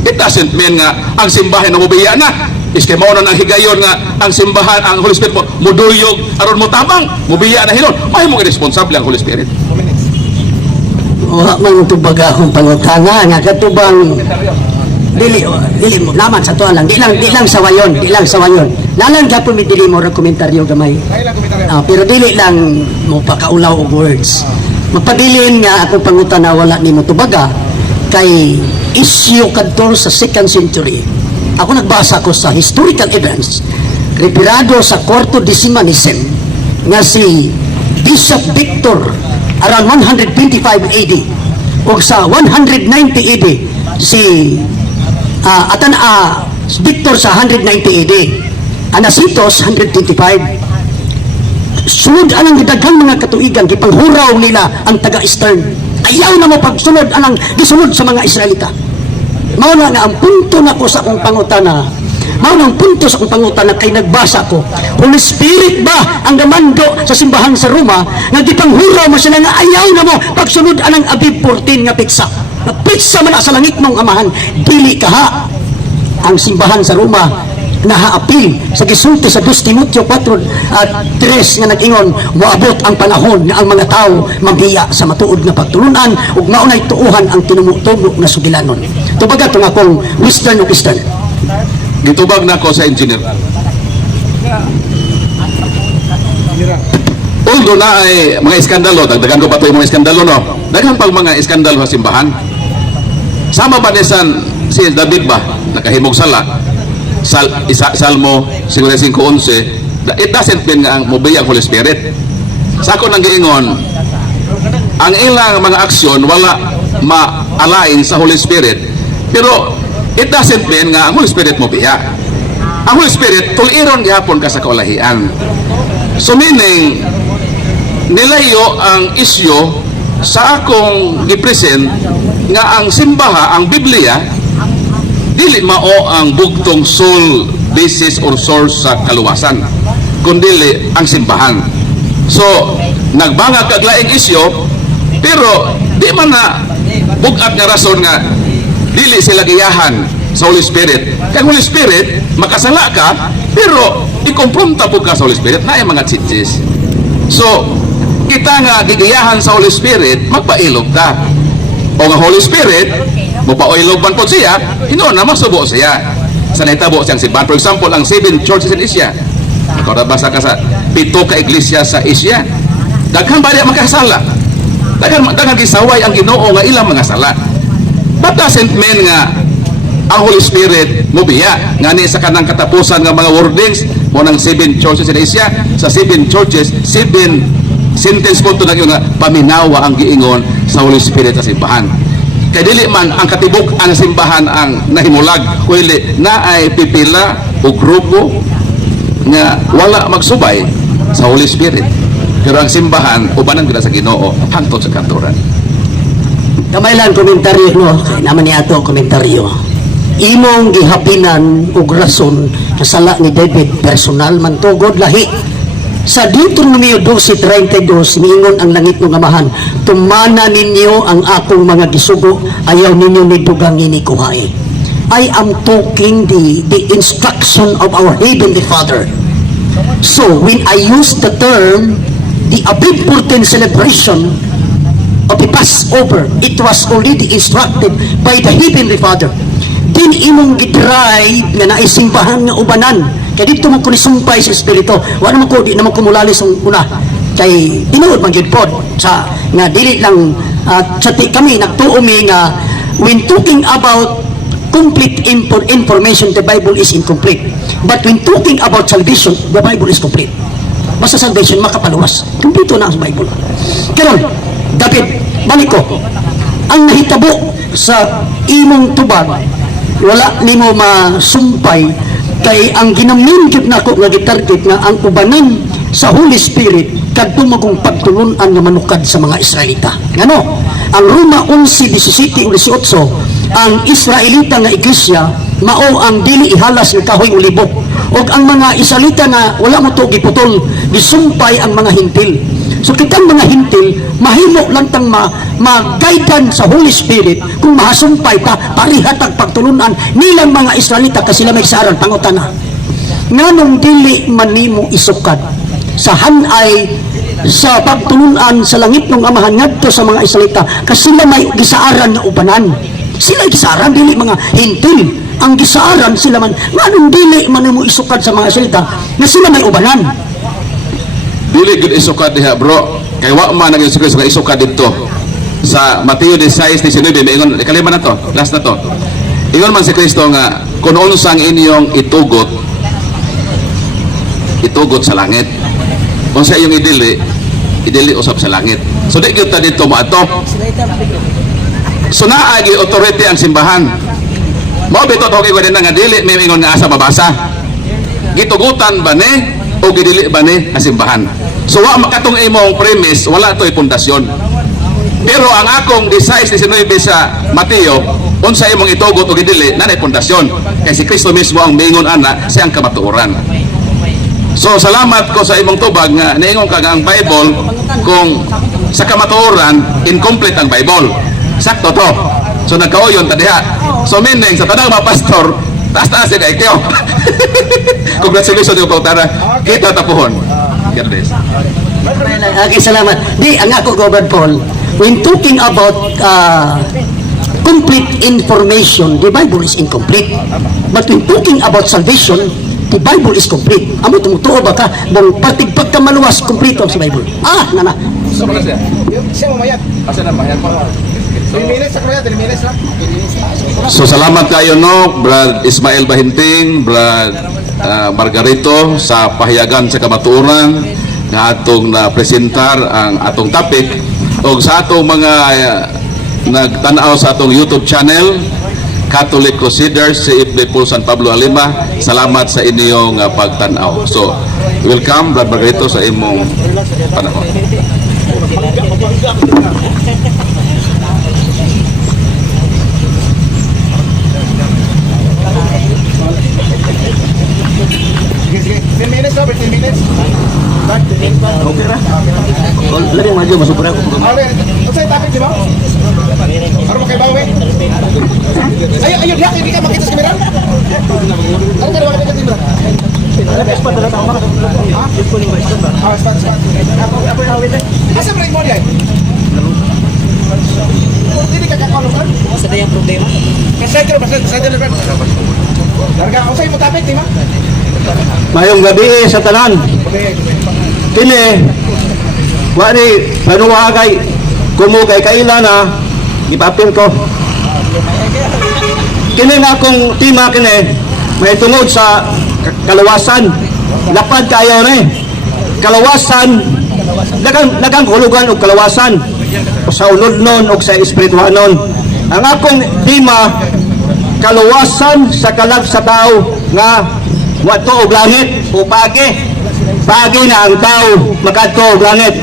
it doesn't mean nga ang simbahan na mubiya na. Iske mao na ang higayon nga ang simbahan, ang Holy Spirit mo muduyog aron mo tabang mubiya na hinon. Mahimo irresponsible ang Holy Spirit. Wa man tubagahong pangutana nga katubang dili mo naman sa tuwa lang, di lang sawayon, lalang gapon mi dili mo ra komentaryo gamay. Pero dili lang mo pakaulaw og words. Magpabilin nga akong pangutana wala nimo tubaga kay issue kadto sa 2nd century. Ako nagbasa ko sa historical evidence referado sa Quarto Decimanism nga si Bishop Victor around 125 AD o sa 190 AD si Victor sa 190 AD, Anasitos 125. Sunod anang daghang mga katuigan gipanghuraw nila ang taga-Eastern. Ayaw na mo pagsunod anang gisunod sa mga Israelita. Mao na nga ang punto na ko sa akong pangutana. Mao na ang punto sa akong pangutana kay nagbasa ko. Holy Spirit ba ang gamando sa simbahan sa Roma nga gipanghuraw mo sila nga ayaw na mo pagsunod anang Abib 14 nga piksa. Na piksa man sa langit mong Amahan, dili kaha. Ang simbahan sa Roma nahaapil sa gisulti sa 2 Timoteo 4:3 nga nag-ingon moabot ang panahon nga ang mga tao mabiya sa matuod nga pagtulunan ug maunay tuuhan ang tinumutumo na sugilanon. Tubaga itong akong Western o Eastern. Gitubag na ko sa engineer. Although na ay mga iskandalo, dagdagan ko pa ito yung mga iskandalo, no? Daghan pang mga iskandalo sa simbahan. Sama ba nisan si David ba, nakahimog sala, Salmo 55:11, it doesn't mean nga ang mubiya ang Holy Spirit. Sa ako nang giingon, ang ilang mga aksyon wala ma-align sa Holy Spirit, pero it doesn't mean nga ang Holy Spirit mubiya. Ang Holy Spirit, tuliron gihapon ka sa kaulahian. So meaning, nilayo ang isyu sa akong gipresent nga ang simbaha, ang Biblia, dili mao ang bugtong sole basis or source sa kaluwasan, kundi ang simbahan. So, nagbanga kag laing isyu, pero di man na bugat nga rason nga dili sila giyahan sa Holy Spirit. Kay Holy Spirit, makasala ka, pero ikumpronta po ka sa Holy Spirit na mga tsitsis. So, kita nga gigiyahan sa Holy Spirit, magpailog ta. O nga Holy Spirit, mupailog man po siya, hinoon na masubo siya. Sa nahitabo siyang simbahan. For example, ang 7 churches in Asia. Ikaw nabasa ka sa 7 ka iglesia sa Asia. Daghang ba niya makasala? Daghang gisaway ang Ginoo nga ilang mga sala. But doesn't mean nga ang Holy Spirit mobiya ngani sa kanang katapusan nga mga wordings mo ng 7 churches in Asia. Sa 7 churches, 7 sentence po ito nga paminawa ang giingon sa Holy Spirit sa simbahan. Kay dili man ang katibuk ang simbahan ang nahimulag, kundi na ay pipila o grupo nga wala magsubay sa Holy Spirit. Pero ang simbahan ubanan gid sa Ginoo hangtod sa katuran. Kamay lang komentaryo, no? Kaya naman niya ito komentaryo. Imong gihapinan og rason kasala ni David personal man tugod lahi. Sa Deuteronomio 12:32 niingon ang langit ng amahan, tumana ninyo ang akong mga gisugo, ayaw ninyo ni dugang ini kuhae. I am talking the instruction of our Heavenly Father. So when I use the term the Abib-14 celebration of the Passover, it was already instructed by the Heavenly Father. Din imong gidrive nga naisimbahan nga ubanan. Kaya dito mo kunisumpay sa Espiritu. Wala naman ko, di naman kumulali sa una. Kay tinuod man gyud pod sa nga dili lang kami nagtuumi nga when talking about complete information, the Bible is incomplete. But when talking about salvation, the Bible is complete. Basta salvation, makapaluwas. Kompleto na ang Bible. Karon, David, balik ko. Ang nahitabo sa imong tubag, wala nimo masumpay kay ang ginamingkit nako nga gitarget nga ang ubanan sa Holy Spirit kadto magong pagtulunan nga manukad sa mga Israelita. Ngano? Ang Roma 11:17 o 18, ang Israelita nga iglesia mao ang dili ihalas nga kahoy ulibok. Og ang mga Israelita nga wala mo to giputol, gisumpay ang mga hintil. So kitang mga hintil, mahimo lang tang ma-guidean sa Holy Spirit kung mahasumpay ta, parihatag pagtulunan nilang mga Israelita kasi sila may saran pangutana. Nganong dili man nimo isukad sa hanay sa pagtulunan sa langit ng amahan ngadto sa mga Israelita kasi sila may gisaaran na ubanan. Sila gisaaran, dili mga hintil. Ang gisaaran sila man, nganong dili man nimo isukad sa mga Israelita na sila may ubanan. Dili gud isukad diha, bro. Kay wa man ang Kristo nga isukad dito. Sa Mateo 16:19 ingon kalima na to, last na to. Ingon man si Kristo nga kun unsang inyong itugot sa langit. Kung sa iyong idili usab sa langit. So di gyud ta dito moadto. So naa gi authority ang simbahan. Mao bito to kay nga dili may ingon nga asa mabasa. Gitugutan ba ni o gidili ba ni ang simbahan? So wa makatong imong premise, wala to'y pundasyon. Pero ang akong 16:19 sa Mateo, unsa imong itugot o gidili, nanay pundasyon. Kay si Kristo mismo ang mingon ana siyang kamatuoran. So salamat ko sa imong tubag nga niingon ka nga ang Bible kung sa kamatuoran incomplete ang Bible. Sakto to. So nagkauyon ta diha. So meaning sa tanang mga pastor, taas-taas din ay kayo. Congratulations yung pautara. Kita tapuhon. Okay, salamat. Di, ang ako, Governor Paul, when talking about complete information, the Bible is incomplete. But when talking about salvation, the Bible is complete. Amo tumutuo ba ka? Mong partig pagkamaluwas, kompleto sa Bible. Nana. Siya mamayat. Asa na mayan pa? 3 minutes sa kuya, 3 minutes lang. So salamat kayo no, Brad Ismael Bahinting, Brad Margarito sa pahayagan sa kamatuoran nga atong na-presentar ang atong topic o sa atong mga nagtanaw sa atong YouTube channel Catholic Crusaders si FB Paul San Pablo Alima. Salamat sa inyong pagtanaw. So welcome Brad Margarito sa imong panahon. Sige, 10 minutes lang, 10 minutes. Okay ra? Lagi maju masuk pera. Okay, usay tapik di ba? Ano mo kay bawi? Ayo, diha hindi ka makita sa kamera. Ano ka wala ka timbre? Asa break mo diyan? Hindi ka kakalo sir? Sa dayang problema. Kasi sa deliver. Larga usay mo tapik di ba? Mayong gabi sa tanan. Kini wa ni panuwa kay kumo kay kaila na ipapil ko. kini nga akong tema kini may tungod sa kalawasan. Lapad kayo ni. Kalawasan dagang hulugan og kalawasan o sa unod nun o sa espirituhanon. Ang akong tema kalawasan sa kalag sa tao nga wato og langit o pagi na ang tao makadto og langit.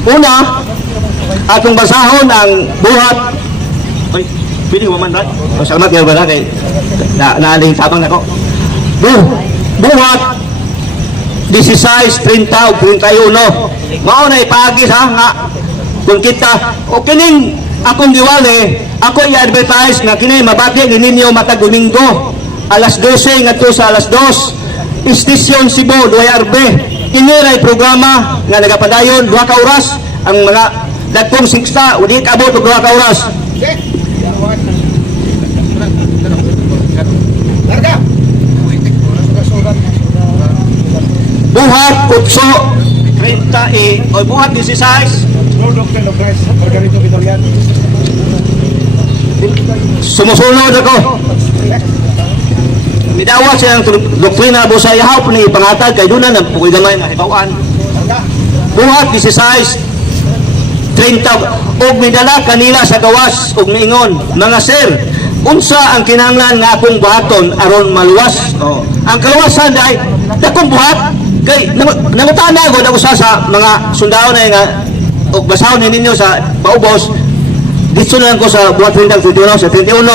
Una, atong basahon ang buhat. Ay, pwede mo man, Brad? Salamat kayo, Brad, kay naaling tabang nako. Buhat 16, 30, 31. Mao na ipagi ha nga kung kita o kining akong giwali, ako i-advertise nga kini mabati ni ninyo matag Domingo alas 12 ngadto sa alas 2. Istasyon Cebu, Duayarbe. Iniray programa nga nagapadayon 2 ka oras ang mga dagkong siksta o di kaabot og 2 ka oras. Larga! Buhat 8, 30 o buhat 16. Lord Doctor of Christ, Margarito Vitorian. Sumusunod ako. Midawat siya ang doktrina bo sa ihaw ni pangatag kay dunan ang pukoy gamay nga hibawan. Buhat 16, 30 og midala kanila sa gawas og miingon, mga sir, unsa ang kinahanglan nga akong buhaton aron maluwas? Oh. Ang kaluwasan dai dakong buhat kay namutana gud ako sa mga sundao na nga og basahon ninyo sa paubos. Dito na lang ko sa buhat 21 sa 31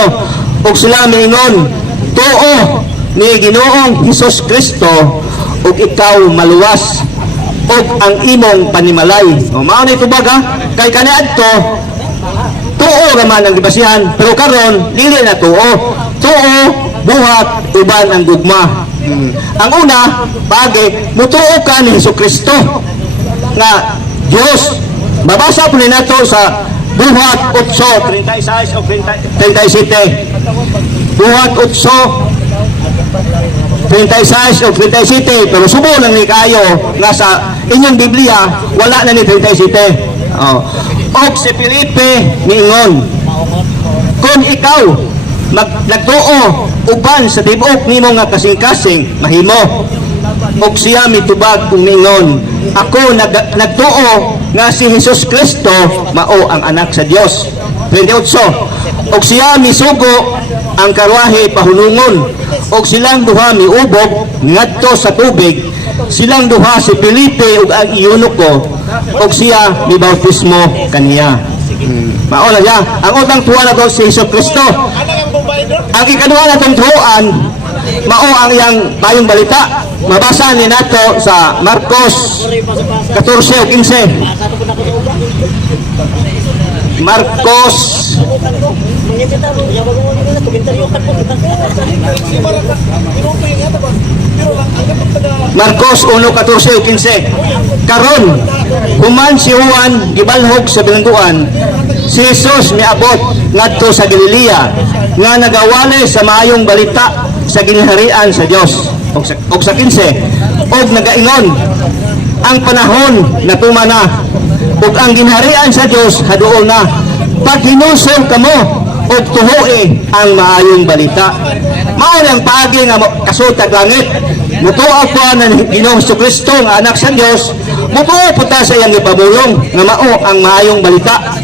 og sila miingon, tuo ni Ginoong Hesus Kristo ug ikaw maluwas og ang imong panimalay. O mao ni tubag ha kay kaniadto tuo raman ang gibasihan pero karon dili na tuo. Tuo buhat uban ang gugma. Ang una bagay mutuo ka ni Hesus Kristo nga Dios. Babasa po nato sa Buhat 8, 36 o 37. Buhat 8, 36 o 37. Pero subo lang ni kayo nga sa inyong Biblia, wala na ni 37. Oh. O si Felipe niingon, kung ikaw nagtuo uban sa tibok nimo nga kasing-kasing mahimo. Og siya mitubag kung niingon, ako nagtuo nga si Hesus Kristo mao ang anak sa Dios. 28. Og siya misugo ang karwahe pahulungon, og silang duha miubog ngadto sa tubig. Silang duha si Felipe ug ang iyunuko, og siya mibautismo kaniya. Mao na siya. Ang utang tuwa na to si Hesus Kristo. Ang ikaduha na tong tuwaan mao ang iyang bayong balita. Mabasa ni nato sa Marcos 14 o 15. Marcos 1:14 o 15. Karon human si Juan gibalhog sa bilangguan, si Jesus miabot ngadto sa Galilea nga nagawali sa maayong balita sa ginharian sa Dios. Og sa 15 og nagaingon, ang panahon natuma na ug ang ginharian sa Dios haduol na. Paghinusol kamo og tuhoe ang maayong balita. Mao ang paagi nga kasutag langit. Mutuo po na Ginoong Jesucristo nga anak sa Dios. Mutuo po ta sa iyang ipabulong nga mao ang maayong balita.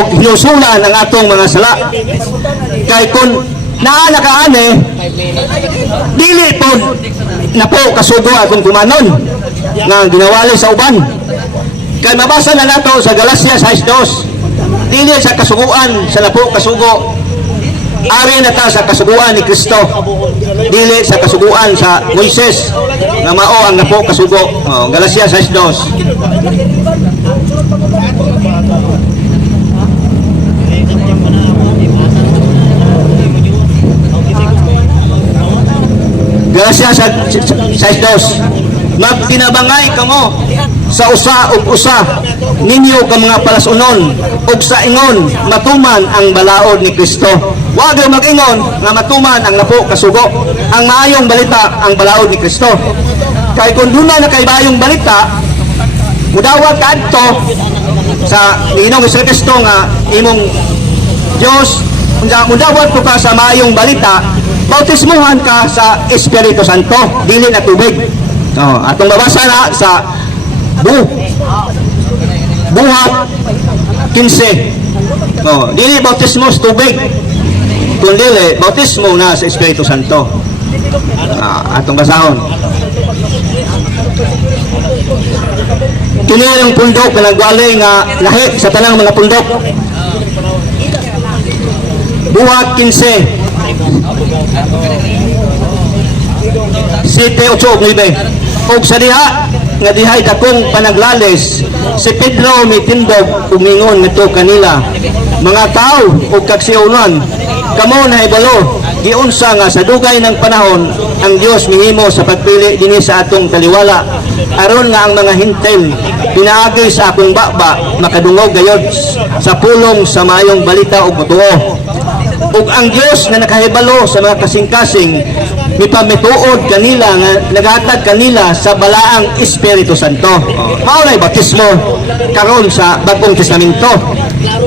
Og hinusulan ang atong mga sala. Kay kun naa nakaane dili po na po kasugo akong kumanon nga ginawali sa uban. Kay mabasa na nato sa Galacia 6:2, dili sa kasuguan sa napo kasugo, ari na ta sa kasuguan ni Kristo, dili sa kasuguan sa Moises nga mao ang napo kasugo. Galacia 6:2. Galacia 6:2. Magtinabangay kamo sa usa ug usa ninyo ka mga palasunon ug sa ingon matuman ang balaod ni Kristo. Wa gyud mag-ingon nga matuman ang napo kasugo. Ang maayong balita ang balaod ni Kristo. Kay kun duna na kay bayong balita, mudawat kadto sa Ginoong Kristo nga imong Dios mudawat ko ka sa maayong balita, bautismuhan ka sa Espiritu Santo, dili na tubig. Atong babasa na sa Buhat 15. Dili bautismo sa tubig, kundi bautismo na sa Espiritu Santo. Atong basahon. Kini ang pundok na nagwali nga lahi sa tanang mga pundok. Buhat 15. 7-8-9. Og sa diha nga dihay dakong panaglales, si Pedro mitindog umingon ngadto kanila, mga tao ug kagsiunan, kamo nahibalo giunsa nga sa dugay ng panahon ang Dios mihimo sa pagpili dinhi sa atong taliwala aron nga ang mga hintel pinaagi sa akong baba makadungog gayod sa pulong sa maayong balita ug butuo. Ug ang Dios nga nakahibalo sa mga kasing-kasing mipamituod kanila nga naghatag kanila sa balaang Espiritu Santo. Mao nay bautismo karon sa Bagong Testamento.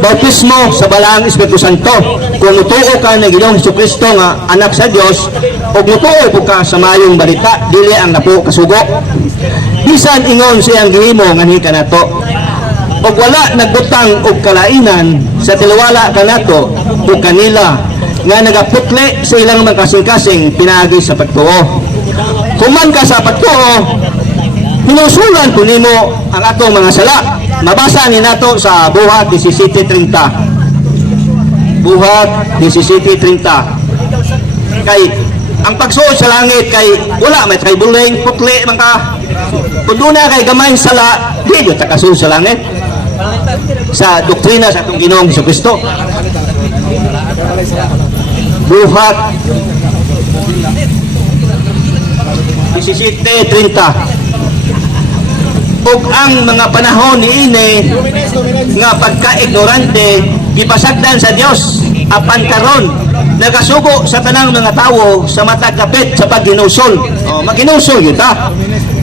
Bautismo sa balaang Espiritu Santo. Kung mutuo ka na Ginoong Jesucristo nga anak sa Dios ug mutuo po ka sa maayong balita, dili ang napo kasugo. Bisan ingon siyang gihimo nga ni kanato. Ug wala nagbutang og kalainan sa tiliwala kanato ug kanila nga nagaputli sa ilang mga kasing-kasing pinaagi sa pagtuo. Human ka sa pagtuo, hinusulan ko nimo ang atong mga sala. Mabasa ni nato sa Buhat 17:30. Buhat 17:30. Kay ang pagsuot sa langit kay wala may kay buling putli man ka. Kung doon na kay gamay sala, di gyud ta kasuot sa langit. Sa doktrina sa atong Ginoong Jesucristo. Buhat 17:30. Ug ang mga panahon ni ini nga pagka-ignorante gipasagdan sa Dios apan karon nagasugo sa tanang mga tawo sa matag kapit sa paghinusol. Maghinusol gyud ta.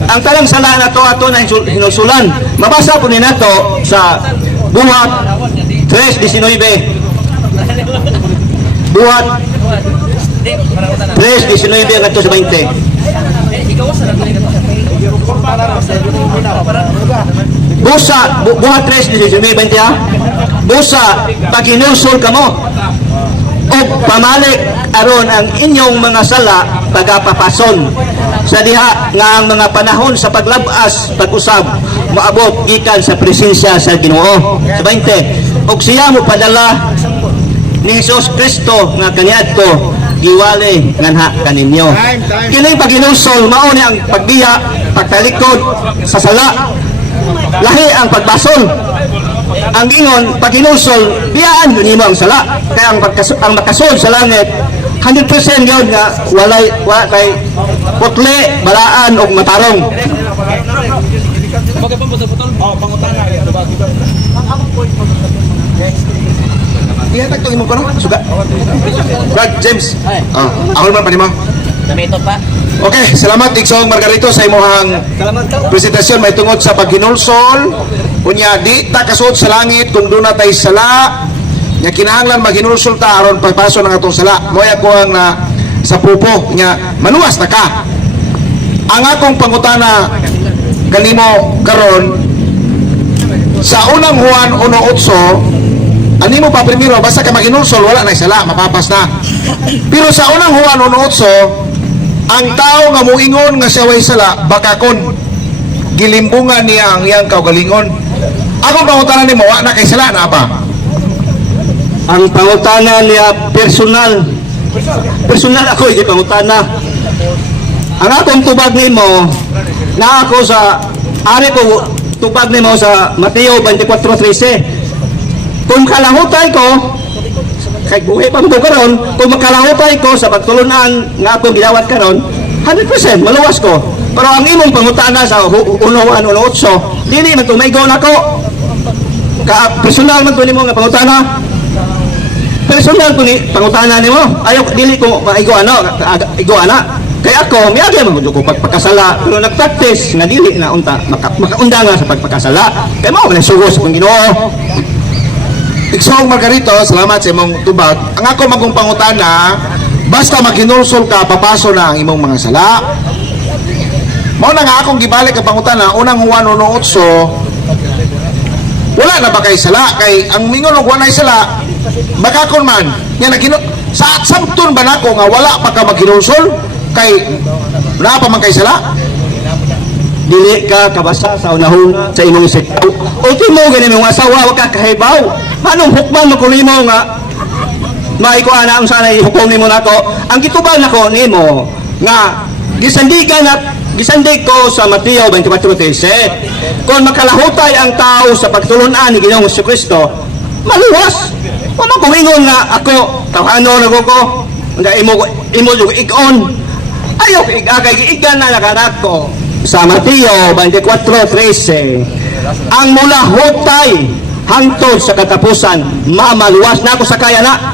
Ang tanang sala nato ato na hinusulan. Mabasa po ni nato sa Buhat 3:19. Buhat 3:19 ngadto sa 20. Busa, Buhat 3:19 ha. Busa paghinusol kamo o pamalik aron ang inyong mga sala pagapapason sa diha nga ang mga panahon sa paglabas pag-usab moabot gikan sa presensya sa Ginoo. Sa 20, og siya mo padala ni Hesus Kristo nga kaniadto giwali nganha kaninyo. Kini paghinusol mao ni ang pagbiya, pagtalikod sa sala. Lahi ang pagbasol. Ang ingon paghinusol biyaan nimo ang sala. Kaya ang makasol sa langit 100% yun nga wala kay putli, balaan o matarong. Ihatag to imong kono suga. Brad James. Ako man pa nimo. Damito pa. Okay, salamat Igsong Margarito sa imong presentasyon may tungod sa paghinulsol. Unya di ta kasuot sa langit kung doon na tay sala nga kinahanglan maghinulsol ta aron pagpaso ng atong sala. Moya ko ang sa pupo nya manuwas na ka. Ang akong pangutana kanimo karon sa unang Juan 1:8 ani mo pa primero basta ka maghinulsol wala na sala mapapas na. Pero sa unang Juan 1:8 ang tao nga muingon nga siya way sala bakakon gilimbungan niya ang iyang kaugalingon. Akong pangutana nimo wa na kay sala na pa. Ang pangutana niya personal ako hindi pangutana. Ang akong tubag nimo na ako sa ari ko tubag nimo sa Mateo 24:13. Kung kalangutay ko kay buhi pa mo karon, kung makalangutay ko sa pagtulunan nga ako gidawat karon 100% maluwas ko. Pero ang imong pangutana sa 1:8 dili man tumaygo nako. Personal man to nimo nga pangutana. Personal to ni pangutana nimo. Ayo dili ko maigo ana, igo ana. Kay ako miagi man ko pagpakasala, pero nagpractice nga dili na unta makaunda nga sa pagpakasala. Kay mao man sugos kung Ginoo. Igsong Margarito, salamat sa imong tubag. Ang ako magong pangutana, basta maghinulsol ka, papaso na ang imong mga sala. Mao na nga akong gibalik ang pangutana, unang Juan 1:8, wala na ba kay sala? Kay ang mingon og wala sala, baka kon man, nga sa samton ba nako nga wala pa ka maghinulsol? Kay na pa man kay sala? Dili ka kabasa sa unahon sa imong isitaw. Ultimo gani mong asawa wa ka kahibaw. Manong hukman mo kulimo nga maikuan na ang sana ihukom nimo nako. Ang gitubag nako nimo nga gisandigan at gisandig ko sa Mateo 24:13. Kung makalahutay ang tao sa pagtulunan ni Ginoong Jesucristo, maluwas. Wa man kumingon nga ako tawhano na ko nga imo jud ikon. Ayo igagay giigan na nakanak ko. Sa Mateo 24:13, ang mula hutay hangtod sa katapusan, mamaluwas na ako sa kaya na.